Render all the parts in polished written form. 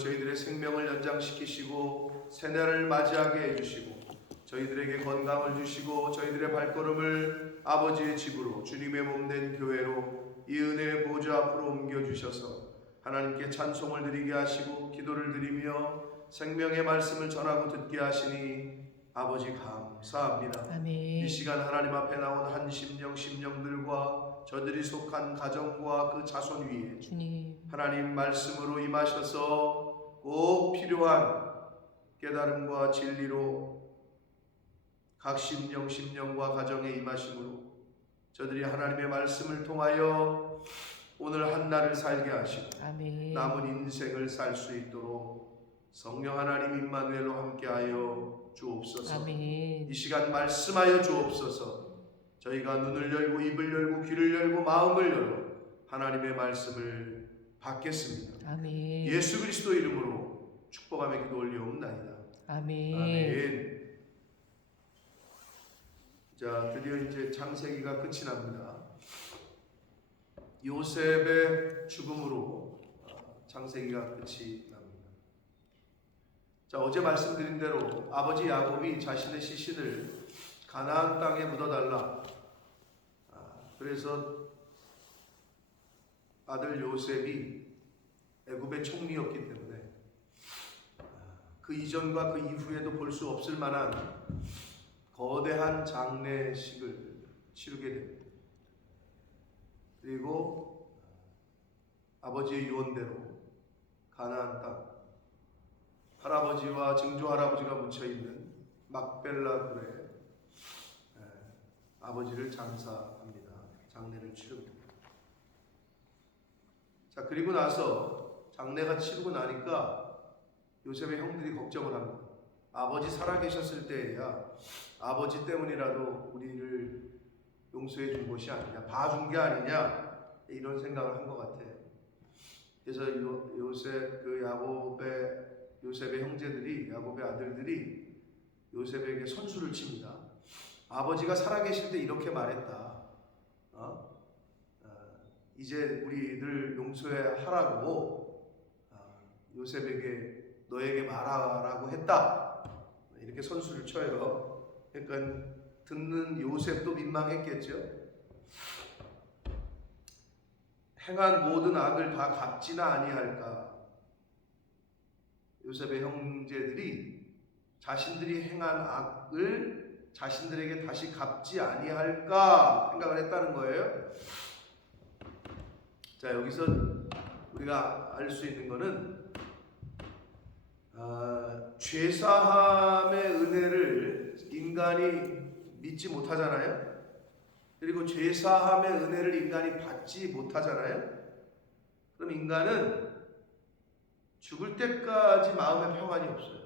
저희들의 생명을 연장시키시고 새날을 맞이하게 해주시고 저희들에게 건강을 주시고 저희들의 발걸음을 아버지의 집으로 주님의 몸된 교회로 이 은혜의 보좌 앞으로 옮겨주셔서 하나님께 찬송을 드리게 하시고 기도를 드리며 생명의 말씀을 전하고 듣게 하시니 아버지 감사합니다. 아멘. 이 시간 하나님 앞에 나온 한 심령들과 저들이 속한 가정과 그 자손 위에 주님 하나님 말씀으로 임하셔서 꼭 필요한 깨달음과 진리로 각 심령과 가정에 임하심으로 저들이 하나님의 말씀을 통하여 오늘 한날을 살게 하시고 아멘. 남은 인생을 살 수 있도록 성령 하나님 임마누엘로 함께하여 주옵소서. 아멘. 이 시간 말씀하여 주옵소서. 저희가 눈을 열고 입을 열고 귀를 열고 마음을 열고 하나님의 말씀을 받겠습니다. 아멘. 예수 그리스도 이름으로 축복하며 기도 올리옵나이다. 아멘. 아멘. 자, 드디어 이제 창세기가 끝이 납니다. 요셉의 죽음으로 창세기가 끝이 납니다. 자, 어제 말씀드린 대로 아버지 야곱이 자신의 시신을 가나안 땅에 묻어달라. 그래서 아들 요셉이 애굽의 총리였기 때문에 그 이전과 그 이후에도 볼 수 없을 만한 거대한 장례식을 치르게 됩니다. 그리고 아버지의 유언대로 가나안 땅, 할아버지와 증조할아버지가 묻혀있는 막벨라 굴에 아버지를 장사합니다. 장례를 치릅니다. 자, 그리고 나서 장례가 치르고 나니까 요셉의 형들이 걱정을 합니다. 아버지 살아계셨을 때에야 아버지 때문이라도 우리를 용서해 준 것이 아니냐, 봐준 게 아니냐, 이런 생각을 한 것 같아요. 그래서 요셉의 형제들이, 야곱의 아들들이 요셉에게 선수를 칩니다. 아버지가 살아계실 때 이렇게 말했다. 이제 우리를 용서하라고 요셉에게 너에게 말하라고 했다. 이렇게 선수를 쳐요. 그러니까 듣는 요셉도 민망했겠죠. 행한 모든 악을 다 갚지나 아니할까. 요셉의 형제들이 자신들이 행한 악을 자신들에게 다시 갚지 아니할까 생각을 했다는 거예요. 자, 여기서 우리가 알 수 있는 것은 죄사함의 은혜를 인간이 믿지 못하잖아요. 그리고 죄사함의 은혜를 인간이 받지 못하잖아요. 그럼 인간은 죽을 때까지 마음에 평안이 없어요.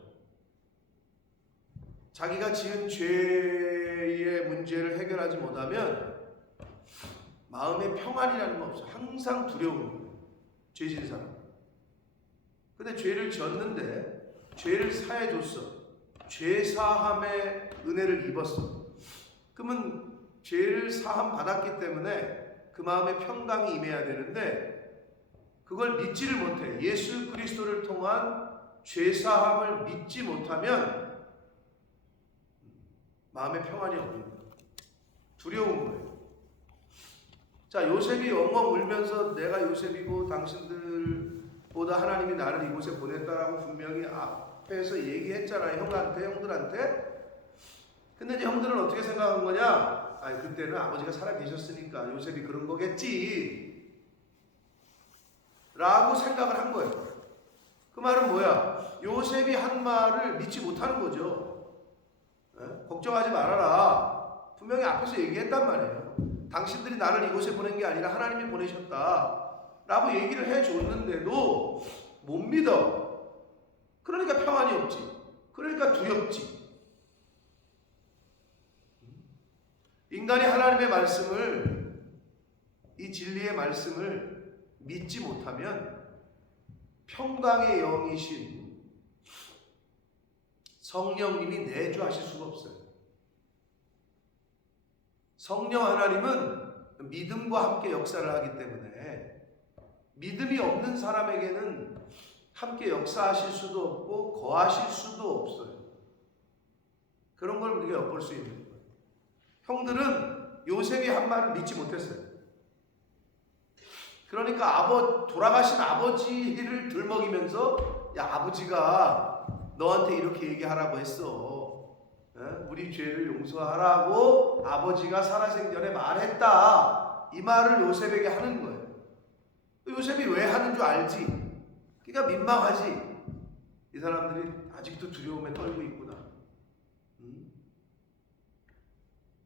자기가 지은 죄의 문제를 해결하지 못하면 마음에 평안이라는 건 없어요. 항상 두려운 거예요. 죄진 사람. 근데 죄를 졌는데 죄를 사해줬어. 죄사함의 은혜를 입었어. 그러면 죄를 사함 받았기 때문에 그 마음에 평강이 임해야 되는데 그걸 믿지를 못해. 예수 그리스도를 통한 죄사함을 믿지 못하면 마음에 평안이 없는 거예요. 두려운 거예요. 자, 요셉이 엉엉 울면서 내가 요셉이고 당신들보다 하나님이 나를 이곳에 보냈다라고 분명히 앞에서 얘기했잖아요. 형들한테. 근데 이제 형들은 어떻게 생각한 거냐? 그때는 아버지가 살아 계셨으니까 요셉이 그런 거겠지 라고 생각을 한 거예요. 그 말은 뭐야? 요셉이 한 말을 믿지 못하는 거죠. 걱정하지 말아라. 분명히 앞에서 얘기했단 말이에요. 당신들이 나를 이곳에 보낸 게 아니라 하나님이 보내셨다 라고 얘기를 해줬는데도 못 믿어. 그러니까 평안이 없지. 그러니까 두렵지. 인간이 하나님의 말씀을, 이 진리의 말씀을 믿지 못하면 평강의 영이신 성령님이 내주하실 수가 없어요. 성령 하나님은 믿음과 함께 역사를 하기 때문에 믿음이 없는 사람에게는 함께 역사하실 수도 없고 거하실 수도 없어요. 그런 걸 우리가 엿볼 수 있는 거예요. 형들은 요셉이 한 말을 믿지 못했어요. 그러니까 돌아가신 아버지를 들먹이면서 야, 아버지가 너한테 이렇게 얘기하라고 했어. 우리 죄를 용서하라고 아버지가 살아생전에 말했다. 이 말을 요셉에게 하는 거예요. 요셉이 왜 하는 줄 알지. 그러니까 민망하지. 이 사람들이 아직도 두려움에 떨고 있구나.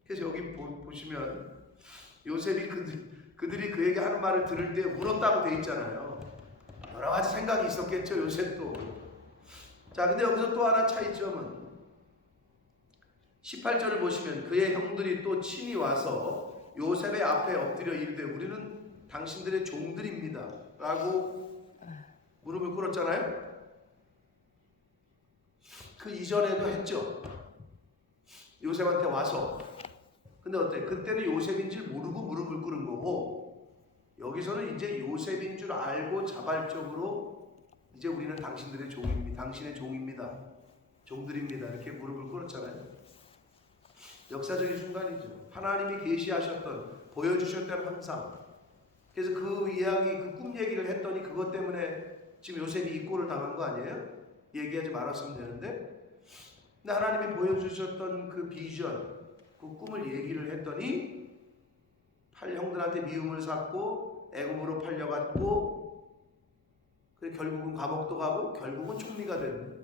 그래서 여기 보시면 요셉이 그들이 그에게 하는 말을 들을 때 울었다고 돼 있잖아요. 여러 가지 생각이 있었겠죠, 요셉도. 자, 근데 여기서 또 하나 차이점은 18절을 보시면 그의 형들이 또 친히 와서 요셉의 앞에 엎드려 이르되 우리는 당신들의 종들입니다 라고 무릎을 꿇었잖아요. 그 이전에도 했죠. 요셉한테 와서. 근데 어때? 그때는 요셉인 줄 모르고 무릎을 꿇은 거고, 여기서는 이제 요셉인 줄 알고 자발적으로 이제 우리는 당신들의 종입니다. 당신의 종입니다. 종들입니다. 이렇게 무릎을 꿇었잖아요. 역사적인 순간이죠. 하나님이 계시하셨던, 보여주셨던 항상. 그래서 그 이야기, 그 꿈 얘기를 했더니 그것 때문에 지금 요셉이 이 꼴을 당한 거 아니에요? 얘기하지 말았으면 되는데. 근데 하나님이 보여주셨던 그 비전, 그 꿈을 얘기를 했더니 형들한테 미움을 샀고 애굽으로 팔려갔고, 그래 결국은 감옥도 가고 결국은 총리가 됐네.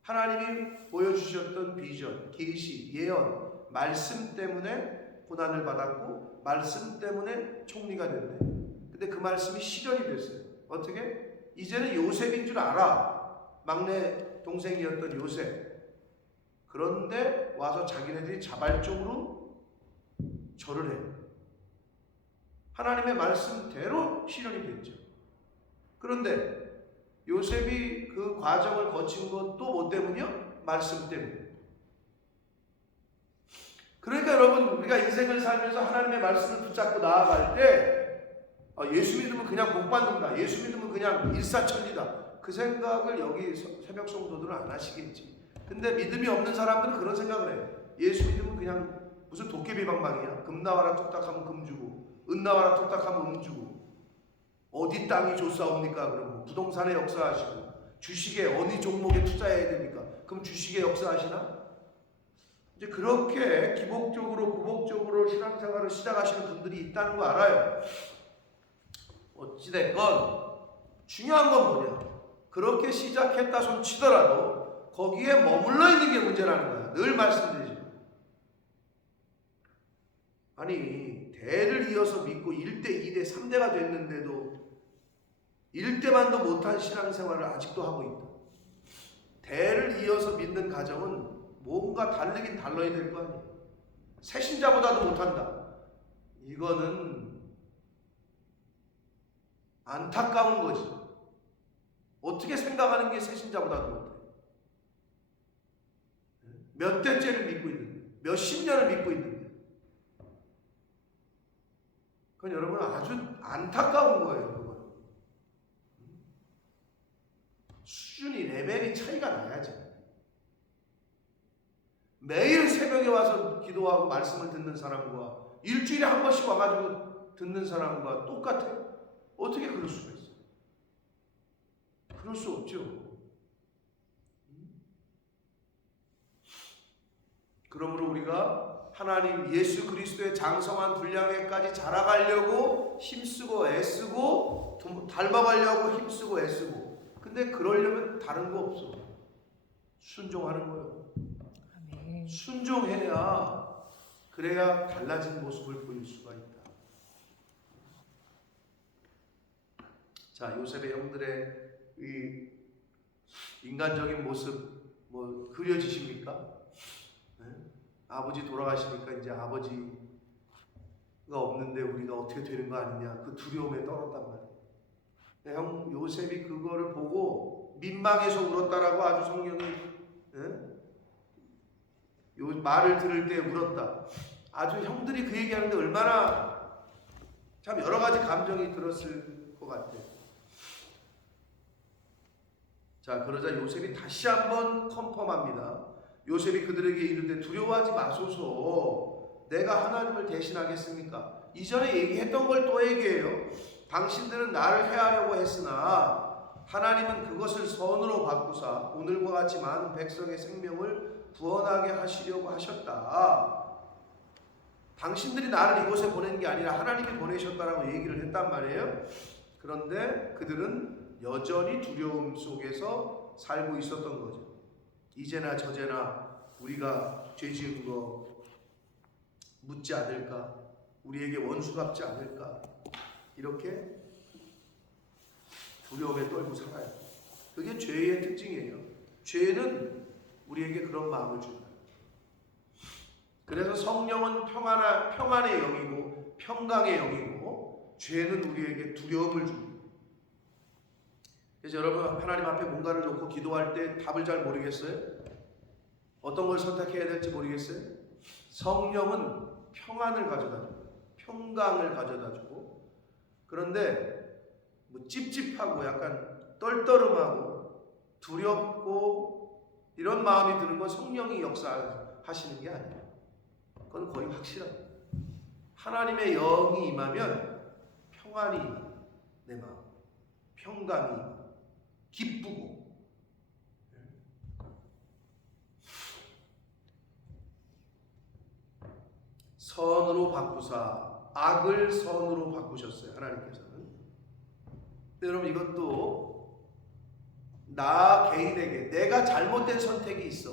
하나님이 보여주셨던 비전, 계시, 예언, 말씀 때문에 고난을 받았고 말씀 때문에 총리가 됐네. 근데 그 말씀이 실현이 됐어요. 어떻게? 이제는 요셉인 줄 알아. 막내 동생이었던 요셉. 그런데 와서 자기네들이 자발적으로 절을 해요. 하나님의 말씀대로 실현이 됐죠. 그런데 요셉이 그 과정을 거친 것도 뭐 때문이요? 말씀 때문에. 그러니까 여러분, 우리가 인생을 살면서 하나님의 말씀을 붙잡고 나아갈 때 예수 믿으면 그냥 복 받는다, 예수 믿으면 그냥 일사천리다, 그 생각을 여기 새벽 성도들은 안 하시겠지. 근데 믿음이 없는 사람들은 그런 생각을 해요. 예수 믿으면 그냥 무슨 도깨비 방망이야. 금 나와라 뚝딱하면 금 주고, 은 나와라 뚝딱하면 은 주고, 어디 땅이 좋사옵니까? 그러면 부동산에 역사하시고, 주식에 어느 종목에 투자해야 됩니까? 그럼 주식에 역사하시나? 이제 그렇게 기복적으로 구복적으로 신앙생활을 시작하시는 분들이 있다는 거 알아요. 어찌됐건 중요한 건 뭐냐? 그렇게 시작했다 손 치더라도 거기에 머물러 있는 게 문제라는 거야. 늘 말씀드리죠. 아니, 대를 이어서 믿고 1대, 2대, 3대가 됐는데도 1대만도 못한 신앙생활을 아직도 하고 있다. 대를 이어서 믿는 가정은 뭔가 다르긴 달라야 될 거 아니에요. 새신자보다도 못한다. 이거는 안타까운 거지. 어떻게 생각하는 게 새신자보다도 못해? 몇 대째를 믿고 있는데, 몇 십 년을 믿고 있는데, 그건 여러분 아주 안타까운 거예요. 그건 수준이, 레벨이 차이가 나야지. 매일 새벽에 와서 기도하고 말씀을 듣는 사람과 일주일에 한 번씩 와가지고 듣는 사람과 똑같아요? 어떻게 그럴 수가 있어요? 그럴 수 없죠. 그러므로 우리가 하나님 예수 그리스도의 장성한 분량에까지 자라가려고 힘쓰고 애쓰고 닮아가려고 힘쓰고 애쓰고, 근데 그러려면 다른 거 없어. 순종하는 거예요. 아멘. 순종해야, 그래야 달라진 모습을 보일 수가 있다. 자, 요셉의 형들의 이 인간적인 모습 뭐 그려지십니까? 네? 아버지 돌아가시니까 이제 아버지가 없는데 우리가 어떻게 되는 거 아니냐, 그 두려움에 떨었단 말이에요. 형 요셉이 그거를 보고 민망해서 울었다라고 아주 성경이, 요 말을 들을 때 울었다. 아주 형들이 그 얘기하는데 얼마나 참 여러 가지 감정이 들었을 것 같아요. 자, 그러자 요셉이 다시 한번 컨펌합니다. 요셉이 그들에게 이르되 두려워하지 마소서. 내가 하나님을 대신하겠습니까? 이전에 얘기했던 걸 또 얘기해요. 당신들은 나를 해하려고 했으나 하나님은 그것을 선으로 바꾸사 오늘과 같이 많은 백성의 생명을 구원하게 하시려고 하셨다. 당신들이 나를 이곳에 보낸 게 아니라 하나님이 보내셨다라고 얘기를 했단 말이에요. 그런데 그들은 여전히 두려움 속에서 살고 있었던 거죠. 이제나 저제나 우리가 죄 지은 거 묻지 않을까? 우리에게 원수 갚지 않을까? 이렇게 두려움에 떨고 살아요. 그게 죄의 특징이에요. 죄는 우리에게 그런 마음을 준다. 그래서 성령은 평안의 영이고 평강의 영이고 죄는 우리에게 두려움을 줍니다. 그래서 여러분 하나님 앞에 뭔가를 놓고 기도할 때 답을 잘 모르겠어요? 어떤 걸 선택해야 될지 모르겠어요? 성령은 평안을 가져다주고 평강을 가져다주고 그런데 뭐 찝찝하고 약간 떨떠름하고 두렵고 이런 마음이 드는 건 성령이 역사하시는 게 아니에요. 그건 거의 확실합니다. 하나님의 영이 임하면 평안이 임합니다. 내 마음 평강이 임합니다. 기쁘고 선으로 바꾸사 악을 선으로 바꾸셨어요. 하나님께서는. 여러분 이것도 나 개인에게 내가 잘못된 선택이 있어.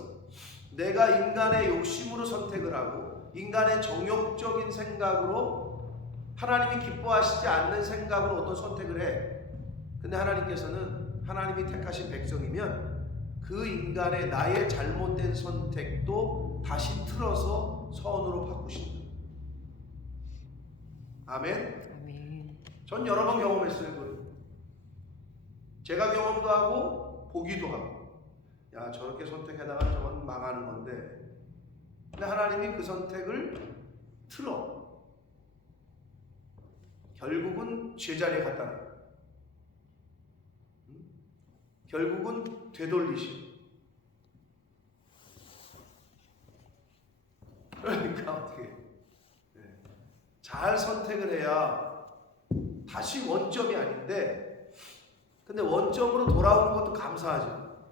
내가 인간의 욕심으로 선택을 하고 인간의 정욕적인 생각으로 하나님이 기뻐하시지 않는 생각으로 어떤 선택을 해. 근데 하나님께서는 하나님이 택하신 백성이면 그 인간의 나의 잘못된 선택도 다시 틀어서 선으로 바꾸신다. 아멘? 아멘. 전 여러 번 경험했어요. 그걸. 제가 경험도 하고 보기도 하고 야 저렇게 선택하다가 저건 망하는 건데 근데 하나님이 그 선택을 틀어 결국은 제자리에 갖다 놔요. 결국은 되돌리시오. 그러니까 어떻게 잘 선택을 해야 다시 원점이 아닌데 근데 원점으로 돌아오는 것도 감사하죠.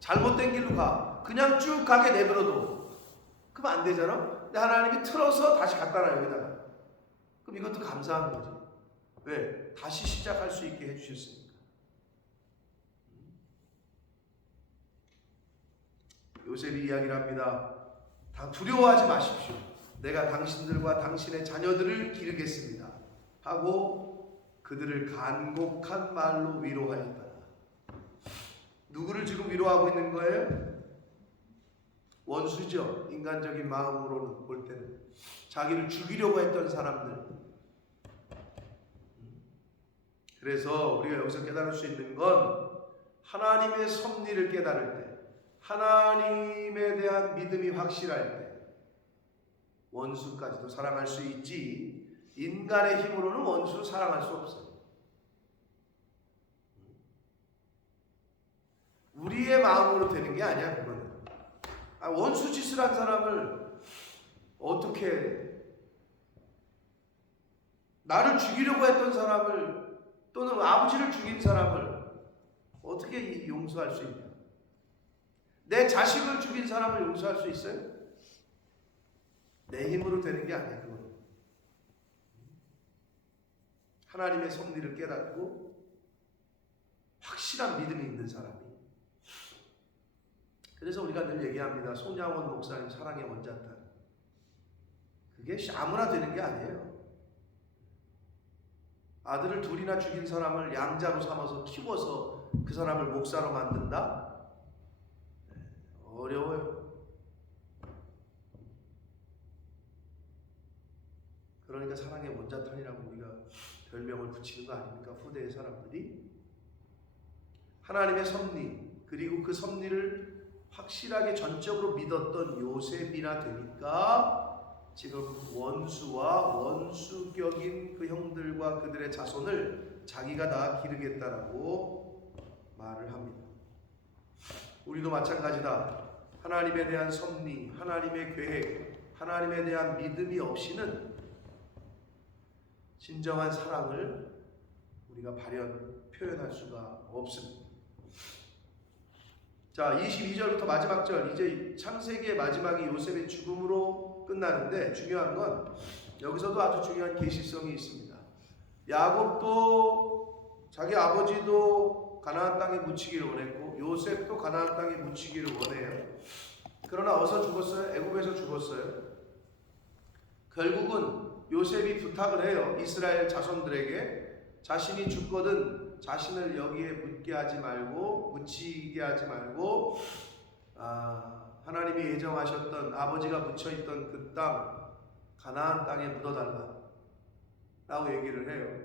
잘못된 길로 가 그냥 쭉 가게 내버려둬 그럼 안 되잖아. 근데 하나님이 틀어서 다시 갖다 놔요. 여기다가. 그럼 이것도 감사한 거지. 왜? 다시 시작할 수 있게 해주셨으니까. 요셉이 이야기를 합니다. 다 두려워하지 마십시오. 내가 당신들과 당신의 자녀들을 기르겠습니다. 하고 그들을 간곡한 말로 위로하였다. 누구를 지금 위로하고 있는 거예요? 원수죠. 인간적인 마음으로는 볼 때는. 자기를 죽이려고 했던 사람들. 그래서 우리가 여기서 깨달을 수 있는 건 하나님의 섭리를 깨달을 때 하나님에 대한 믿음이 확실할 때 원수까지도 사랑할 수 있지 인간의 힘으로는 원수를 사랑할 수 없어요. 우리의 마음으로 되는 게 아니야. 그거는 원수 짓을 한 사람을 어떻게 나를 죽이려고 했던 사람을 또는 아버지를 죽인 사람을 어떻게 용서할 수 있냐. 내 자식을 죽인 사람을 용서할 수 있어요? 내 힘으로 되는 게 아니야. 그건 하나님의 섭리를 깨닫고 확실한 믿음이 있는 사람이. 그래서 우리가 늘 얘기합니다. 손양원 목사님 사랑의 원자탄. 그게 아무나 되는 게 아니에요. 아들을 둘이나 죽인 사람을 양자로 삼아서 키워서 그 사람을 목사로 만든다? 어려워요. 그러니까 사랑의 원자탄이라고 우리가 별명을 붙이는 거 아닙니까? 후대의 사람들이. 하나님의 섭리 그리고 그 섭리를 확실하게 전적으로 믿었던 요셉이나 되니까 지금 원수와 원수격인 그 형들과 그들의 자손을 자기가 다 기르겠다라고 말을 합니다. 우리도 마찬가지다. 하나님에 대한 섭리, 하나님의 계획, 하나님에 대한 믿음이 없이는 진정한 사랑을 우리가 표현할 수가 없습니다. 자, 22절부터 마지막 절, 이제 창세기의 마지막이 요셉의 죽음으로 끝나는데, 중요한 건 여기서도 아주 중요한 계시성이 있습니다. 야곱도 자기 아버지도 가나안 땅에 묻히기를 원했고, 요셉도 가나안 땅에 묻히기를 원해요. 그러나 어디서 죽었어요? 애굽에서 죽었어요. 결국은 요셉이 부탁을 해요. 이스라엘 자손들에게 자신이 죽거든 자신을 여기에 묻히게 하지 말고 하나님이 예정하셨던 아버지가 묻혀있던 그 땅 가나안 땅에 묻어달라 라고 얘기를 해요.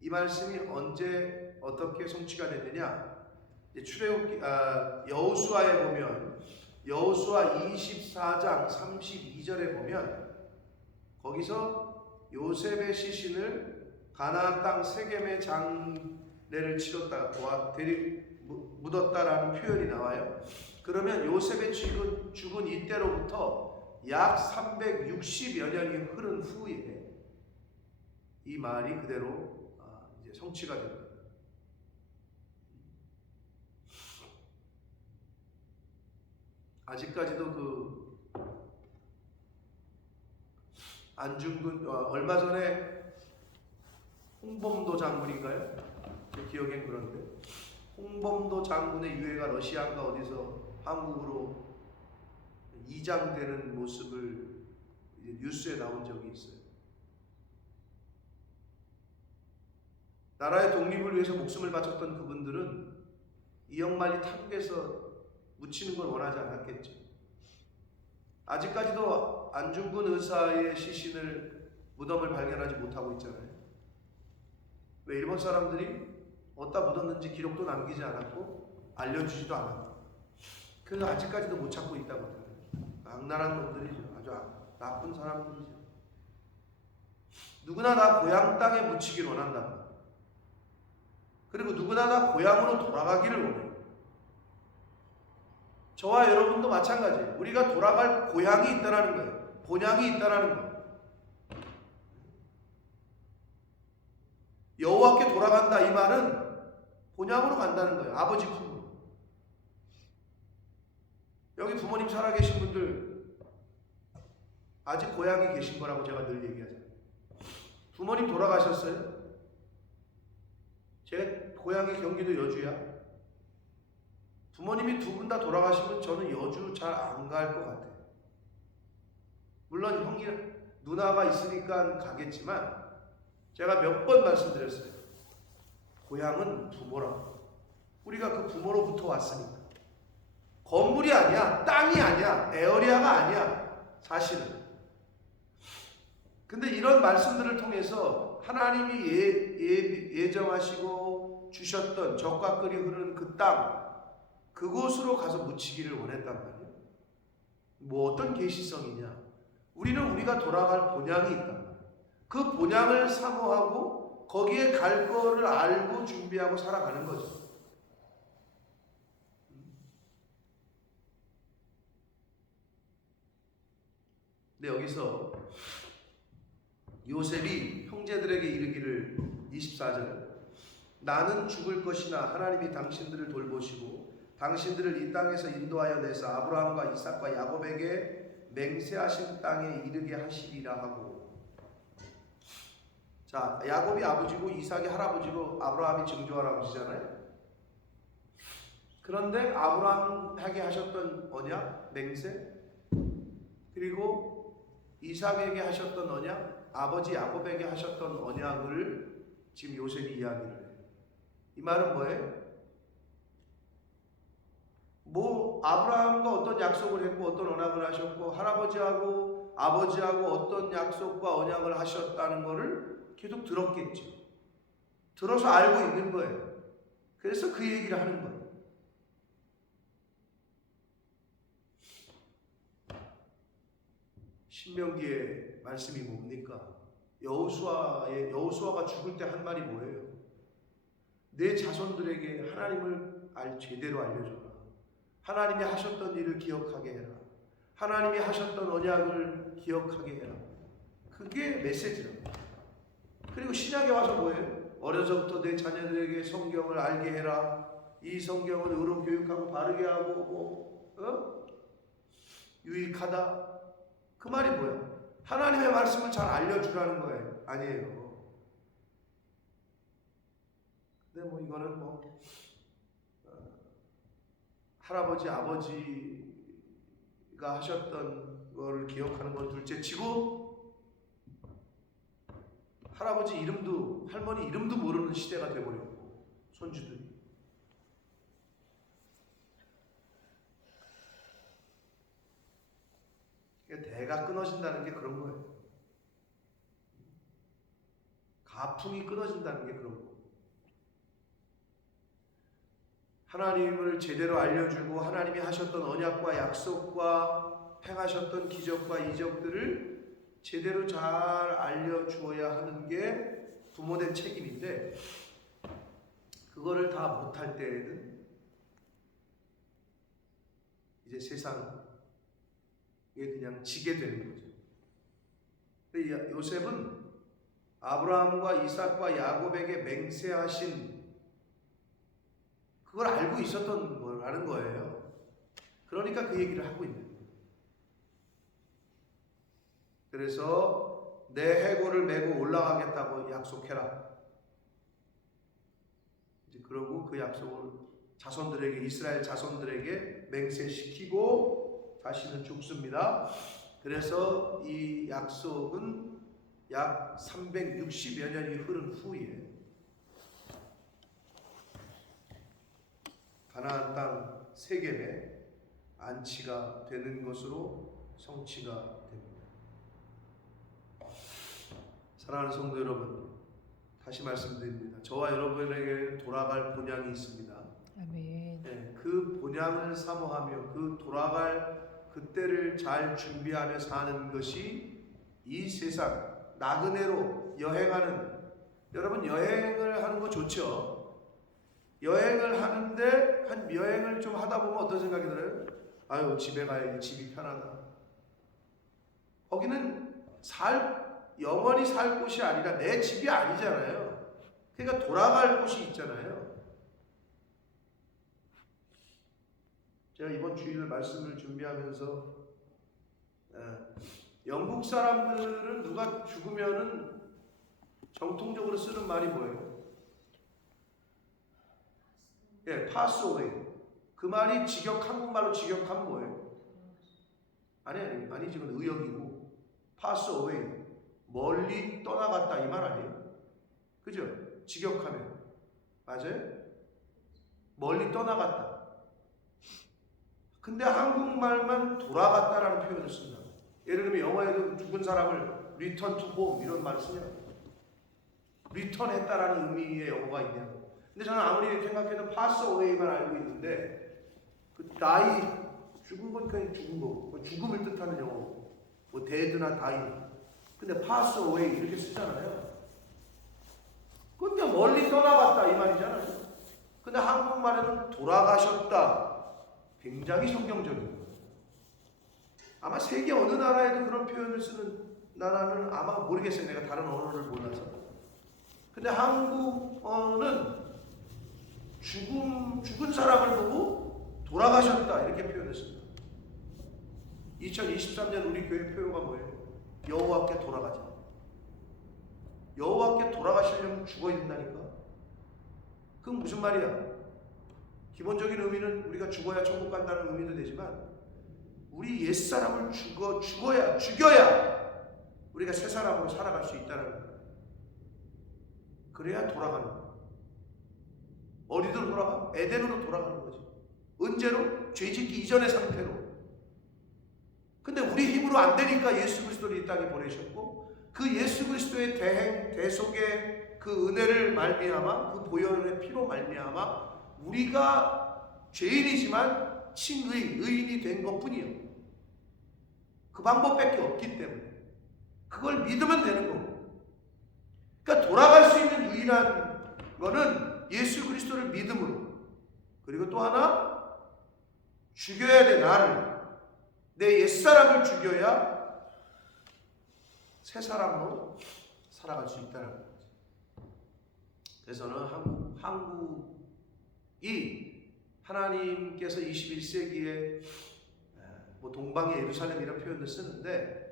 이 말씀이 언제 어떻게 성취가 됐느냐, 출애굽기 여호수아에 보면, 여호수아 24장 32절에 보면 거기서 요셉의 시신을 가나안 땅 세겜의 장례를 치렀다 묻었다라는 표현이 나와요. 그러면 요셉의 죽은 이때로부터 약 360여 년이 흐른 후에 이 말이 그대로 이제 성취가 됩니다. 아직까지도 그 안중근 얼마 전에 홍범도 장군인가요? 제 기억엔 그런데 홍범도 장군의 유해가 러시아인가 어디서 한국으로 이장되는 모습을 이제 뉴스에 나온 적이 있어요. 나라의 독립을 위해서 목숨을 바쳤던 그분들은 이영만리 탑국에서 묻히는 걸 원하지 않았겠죠. 아직까지도 안중근 의사의 시신을 무덤을 발견하지 못하고 있잖아요. 왜? 일본 사람들이 어디다 묻었는지 기록도 남기지 않았고 알려주지도 않았고, 그래서 아직까지도 못 찾고 있다고 해요. 악랄한 놈들이죠. 아주 나쁜 사람들이죠. 누구나 다 고향 땅에 묻히기를 원한다. 그리고 누구나 다 고향으로 돌아가기를 원해요. 저와 여러분도 마찬가지예요. 우리가 돌아갈 고향이 있다라는 거예요. 본향이 있다라는 거예요. 여호와께 돌아간다 이 말은 본향으로 간다는 거예요. 아버지 품으로. 여기 부모님 살아계신 분들 아직 고향에 계신 거라고 제가 늘 얘기하잖아요. 부모님 돌아가셨어요? 제 고향이 경기도 여주야. 부모님이 두 분 다 돌아가시면 저는 여주 잘 안 갈 것 같아요. 물론 형이 누나가 있으니까 가겠지만 제가 몇 번 말씀드렸어요. 고향은 부모라고. 우리가 그 부모로부터 왔으니까. 건물이 아니야, 땅이 아니야, 에어리아가 아니야, 사실은. 근데 이런 말씀들을 통해서 하나님이 예정하시고 주셨던 적과 꿀이 흐르는 그 땅, 그곳으로 가서 묻히기를 원했단 말이에요. 뭐 어떤 계시성이냐? 우리는 우리가 돌아갈 본향이 있단 말이에요. 그 본향을 사모하고 거기에 갈 거를 알고 준비하고 살아가는 거죠. 근데 여기서 요셉이 형제들에게 이르기를 24절, 나는 죽을 것이나 하나님이 당신들을 돌보시고 당신들을 이 땅에서 인도하여 내서 아브라함과 이삭과 야곱에게 맹세하신 땅에 이르게 하시리라 하고. 자, 야곱이 아버지고 이삭이 할아버지고 아브라함이 증조 할아버지잖아요. 그런데 아브라함에게 하셨던 언약, 맹세, 그리고 이삭에게 하셨던 언약, 아버지 야곱에게 하셨던 언약을 지금 요셉이 이야기를 해요. 이 말은 뭐예요? 아브라함과 어떤 약속을 했고 어떤 언약을 하셨고 할아버지하고 아버지하고 어떤 약속과 언약을 하셨다는 것을 계속 들었겠죠. 들어서 알고 있는 거예요. 그래서 그 얘기를 하는 거예요. 신명기의 말씀이 뭡니까? 여호수아가 죽을 때 한 말이 뭐예요? 내 자손들에게 제대로 알려줘라. 하나님이 하셨던 일을 기억하게 해라. 하나님이 하셨던 언약을 기억하게 해라. 그게 메시지랍니다. 그리고 신약에 와서 뭐예요? 어려서부터 내 자녀들에게 성경을 알게 해라. 이 성경을 의로 교육하고 바르게 하고 유익하다. 그 말이 뭐야? 하나님의 말씀을 잘 알려주라는 거예요. 아니에요. 근데 뭐 이거는 할아버지 아버지가 하셨던 거를 기억하는 건 둘째치고 할아버지 이름도 할머니 이름도 모르는 시대가 돼버렸고 손주들이. 대가 끊어진다는 게 그런 거예요. 가풍이 끊어진다는 게 그런 거예요. 하나님을 제대로 알려주고 하나님이 하셨던 언약과 약속과 행하셨던 기적과 이적들을 제대로 잘 알려주어야 하는 게 부모된 책임인데 그거를 다 못할 때에는 이제 세상에 그냥 지게 되는 거죠. 근데 요셉은 아브라함과 이삭과 야곱에게 맹세하신 그걸 알고 있었던 거라는 거예요. 그러니까 그 얘기를 하고 있는 거예요. 그래서 내 해골을 메고 올라가겠다고 약속해라. 이제 그러고 그 약속을 자손들에게 이스라엘 자손들에게 맹세시키고 다시는 죽습니다. 그래서 이 약속은 약 360여 년이 흐른 후에 가나안 땅 세겜에 안치가 되는 것으로 성취가 됩니다. 사랑하는 성도 여러분, 다시 말씀드립니다. 저와 여러분에게 돌아갈 본향이 있습니다. 아멘. 네, 그 본향을 사모하며 그 돌아갈 그때를 잘 준비하며 사는 것이 이 세상 나그네로 여행하는, 여러분 여행을 하는 거 좋죠? 여행을 하는데 여행을 좀 하다 보면 어떤 생각이 들어요? 아유 집에 가야지, 집이 편하다. 거기는 영원히 살 곳이 아니라 내 집이 아니잖아요. 그러니까 돌아갈 곳이 있잖아요. 제가 이번 주일 말씀을 준비하면서 영국 사람들은 누가 죽으면은 정통적으로 쓰는 말이 뭐예요? pass away. 그 말이 한국말로 직역하면 뭐예요? 아니지. 그건 의역이고 pass away. 멀리 떠나갔다 이 말 아니에요? 그죠? 직역하면 맞아요? 멀리 떠나갔다. 근데 한국말만 돌아갔다라는 표현을 쓴다. 예를 들면 영어에도 죽은 사람을 return to home 이런 말을 쓰냐? 리턴했다라는 의미의 영어가 있냐? 근데 저는 아무리 생각해도 pass away만 알고 있는데 그 die 죽은 건 그냥 죽은 거고 죽음을 뜻하는 영어고 뭐 dead나 die. 근데 pass away 이렇게 쓰잖아요. 근데 멀리 떠나갔다 이 말이잖아요. 근데 한국말에는 돌아가셨다. 굉장히 성경적인 거예요. 아마 세계 어느 나라에도 그런 표현을 쓰는 나라는 아마 모르겠어요. 내가 다른 언어를 몰라서. 근데 한국어는 죽은 사람을 보고 돌아가셨다 이렇게 표현했습니다. 2023년 우리 교회 표어가 뭐예요? 여호와께 돌아가자. 여호와께 돌아가시려면 죽어야 된다니까. 그건 무슨 말이야? 기본적인 의미는 우리가 죽어야 천국 간다는 의미도 되지만 우리 옛사람을 죽여야 우리가 새 사람으로 살아갈 수 있다는 거예요. 그래야 돌아가는 거예요. 어디로 돌아가? 에덴으로 돌아가는 거죠. 언제로? 죄짓기 이전의 상태로. 근데 우리 힘으로 안 되니까 예수 그리스도를 이 땅에 보내셨고 그 예수 그리스도의 대속의 그 은혜를 말미암아 그 보혈의 피로 말미암아 우리가 죄인이지만 의인이 된 것뿐이에요. 그 방법밖에 없기 때문에 그걸 믿으면 되는 거고. 그러니까 돌아갈 수 있는 유일한 거는 예수 그리스도를 믿음으로 그리고 또 하나, 죽여야 돼. 나를, 내 옛사람을 죽여야 새 사람으로 살아갈 수 있다는 거죠. 그래서 저는 한국이 하나님께서 21세기에 뭐 동방의 예루살렘 이런 표현을 쓰는데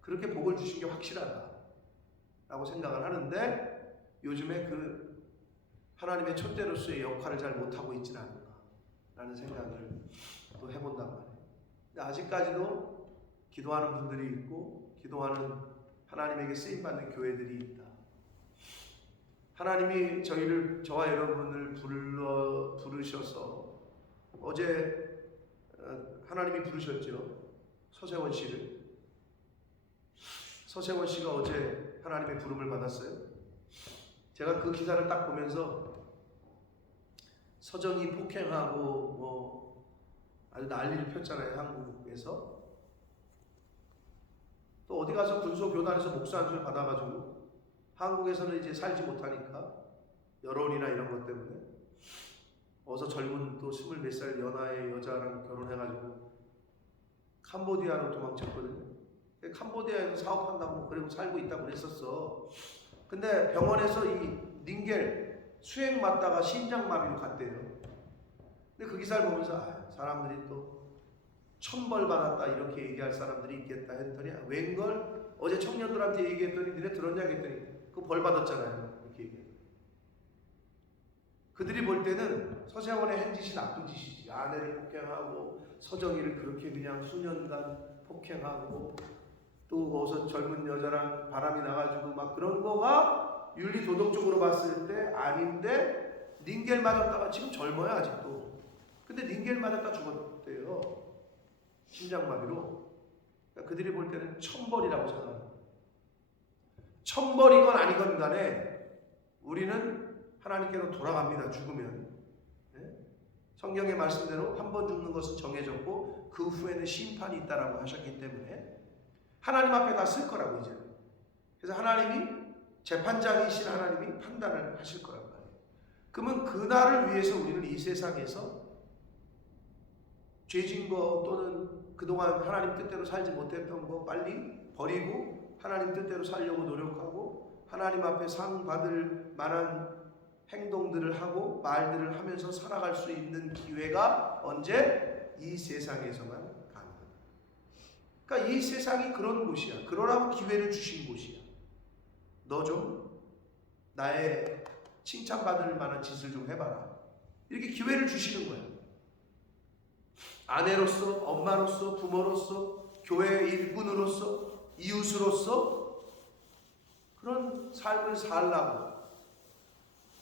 그렇게 복을 주신 게 확실하다라고 생각을 하는데, 요즘에 그 하나님의 촛대로서의 역할을 잘 못하고 있지는 않을까라는 생각을 또 해본단 말이에요. 근데 아직까지도 기도하는 분들이 있고 기도하는 하나님에게 쓰임받는 교회들이 있다. 하나님이 저와 여러분을 부르셔서, 어제 하나님이 부르셨죠. 서세원 씨를. 서세원 씨가 어제 하나님의 부름을 받았어요. 제가 그 기사를 딱 보면서 서정이 폭행하고 뭐 아주 난리를 폈잖아요, 한국에서. 또 어디 가서 군소교단에서 목사 한 줄 받아가지고 한국에서는 이제 살지 못하니까 여론이나 이런 것 때문에 어서 젊은 또 20몇 살 연하의 여자랑 결혼해가지고 캄보디아로 도망쳤거든요. 캄보디아에서 사업한다고 그리고 살고 있다고 그랬었어. 근데 병원에서 이 닌겔 수액 맞다가 심장마비로 갔대요. 근데 그 기사를 보면서 사람들이 또 천벌 받았다 이렇게 얘기할 사람들이 있겠다 했더니, 웬걸 어제 청년들한테 얘기했더니 니네 들었냐 했더니 그 벌 받았잖아요. 이렇게 얘기해요. 그들이 볼 때는 서세원의 한 짓이 나쁜 짓이지. 아내를 폭행하고 서정이를 그렇게 그냥 수년간 폭행하고 또 어서 젊은 여자랑 바람이 나가지고 막 그런 거가 윤리 도덕적으로 봤을 때 아닌데, 닌겔 맞았다가 지금 젊어요 아직도. 근데 닌겔 맞았다 죽었대요. 심장마비로. 그러니까 그들이 볼 때는 천벌이라고 생각합니다. 천벌이건 아니건 간에 우리는 하나님께로 돌아갑니다. 죽으면. 성경의 말씀대로 한 번 죽는 것은 정해졌고 그 후에는 심판이 있다라고 하셨기 때문에 하나님 앞에 다 쓸 거라고 이제. 그래서 하나님이, 재판장이신 하나님이 판단을 하실 거란 말이에요. 그러면 그날을 위해서 우리는 이 세상에서 죄진 거 또는 그동안 하나님 뜻대로 살지 못했던 거 빨리 버리고 하나님 뜻대로 살려고 노력하고 하나님 앞에 상 받을 만한 행동들을 하고 말들을 하면서 살아갈 수 있는 기회가 언제? 이 세상에서만 가능하다. 그러니까 이 세상이 그런 곳이야. 그러라고 기회를 주신 곳이야. 너 좀 나의 칭찬받을 만한 짓을 좀 해봐라. 이렇게 기회를 주시는 거야. 아내로서, 엄마로서, 부모로서, 교회의 일꾼으로서, 이웃으로서 그런 삶을 살라고.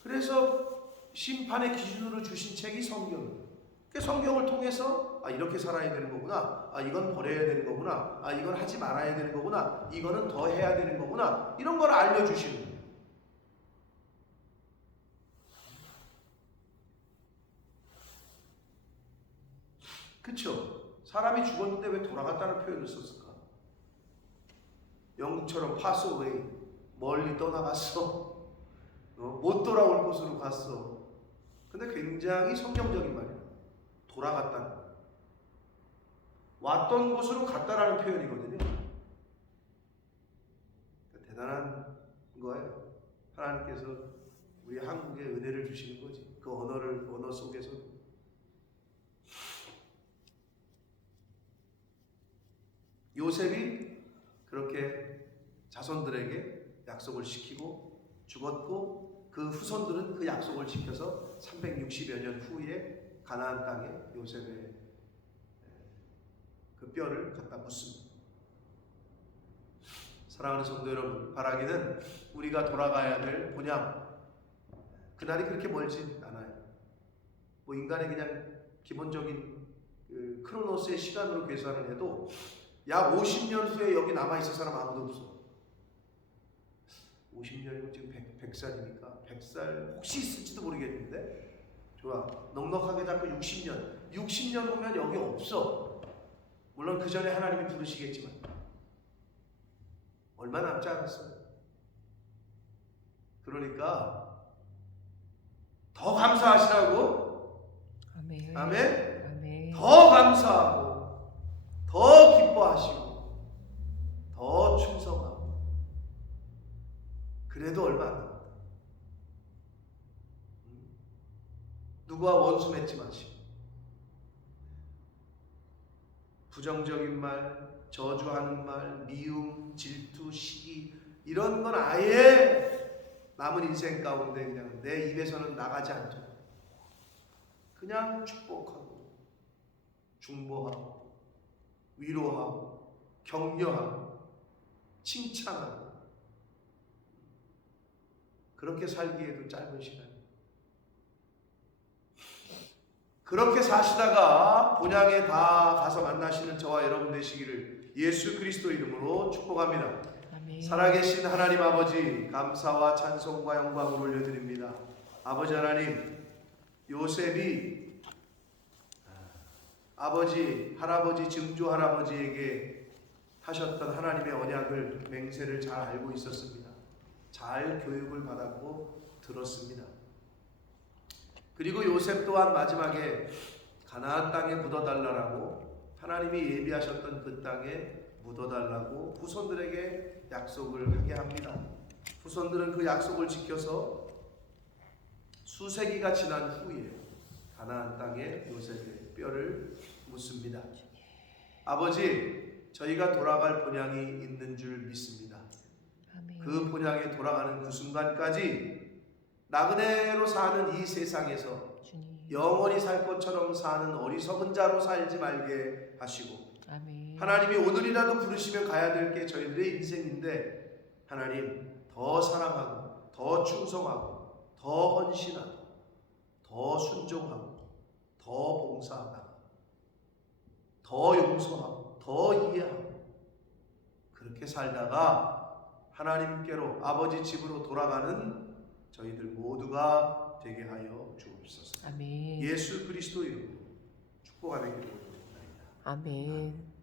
그래서 심판의 기준으로 주신 책이 성경이에요. 그 성경을 통해서 이렇게 살아야 되는 거구나, 이건 버려야 되는 거구나, 이건 하지 말아야 되는 거구나, 이거는 더 해야 되는 거구나, 이런 걸 알려주시는 거예요. 그쵸? 사람이 죽었는데 왜 돌아갔다는 표현을 썼을까? 영국처럼 pass away, 멀리 떠나갔어. 못 돌아올 곳으로 갔어. 근데 굉장히 성경적인 말이야. 돌아갔다. 왔던 곳으로 갔다라는 표현이거든요. 그러니까 대단한 거예요. 하나님께서 우리 한국에 은혜를 주시는 거지. 그 언어 속에서. 요셉이 그렇게 자손들에게 약속을 시키고 죽었고, 그 후손들은 그 약속을 지켜서 360여 년 후에 가나안 땅에 요셉의 그 뼈를 갖다 묻습니다. 사랑하는 성도 여러분, 바라기는 우리가 돌아가야 될 본향, 그날이 그렇게 멀지 않아요. 뭐 인간의 그냥 기본적인 그 크로노스의 시간으로 계산을 해도 약 50년 후에 여기 남아있을 사람 아무도 없어. 50년이면 지금 100살이니까 100살 혹시 있을지도 모르겠는데, 좋아, 넉넉하게 잡고 60년 60년 후면 여기 없어. 물론 그 전에 하나님이 부르시겠지만 얼마 남지 않았어요. 그러니까 더 감사하시라고 누구와 원수 맺지 마시고 부정적인 말, 저주하는 말, 미움, 질투, 시기 이런 건 아예 남은 인생 가운데 그냥 내 입에서는 나가지 않도록 그냥 축복하고 중보하고 위로하고 격려하고 칭찬하고 그렇게 살기에도 짧은 시간 그렇게 사시다가 본향에 다 가서 만나시는 저와 여러분 되시기를 예수 그리스도 이름으로 축복합니다. 아멘. 살아계신 하나님 아버지 감사와 찬송과 영광을 올려드립니다. 아버지 하나님 요셉이 아버지 할아버지 증조 할아버지에게 하셨던 하나님의 언약을 맹세를 잘 알고 있었습니다. 잘 교육을 받았고 들었습니다. 그리고 요셉 또한 마지막에 가나안 땅에 묻어달라고 하나님이 예비하셨던 그 땅에 묻어달라고 후손들에게 약속을 하게 합니다. 후손들은 그 약속을 지켜서 수세기가 지난 후에 가나안 땅에 요셉의 뼈를 묻습니다. 아버지, 저희가 돌아갈 본향이 있는 줄 믿습니다. 아멘. 그 본향에 돌아가는 그 순간까지 나그네로 사는 이 세상에서 주님. 영원히 살 것처럼 사는 어리석은 자로 살지 말게 하시고 아멘. 하나님이 오늘이라도 부르시면 가야 될 게 저희들의 인생인데 하나님 더 사랑하고 더 충성하고 더 헌신하고 더 순종하고 더 봉사하고 더 용서하고 더 이해하고 그렇게 살다가 하나님께로 아버지 집으로 돌아가는 저희들 모두가 되게 하여 주옵소서. 아멘. 예수 그리스도 이름으로 축복하며 기도드립니다. 아멘.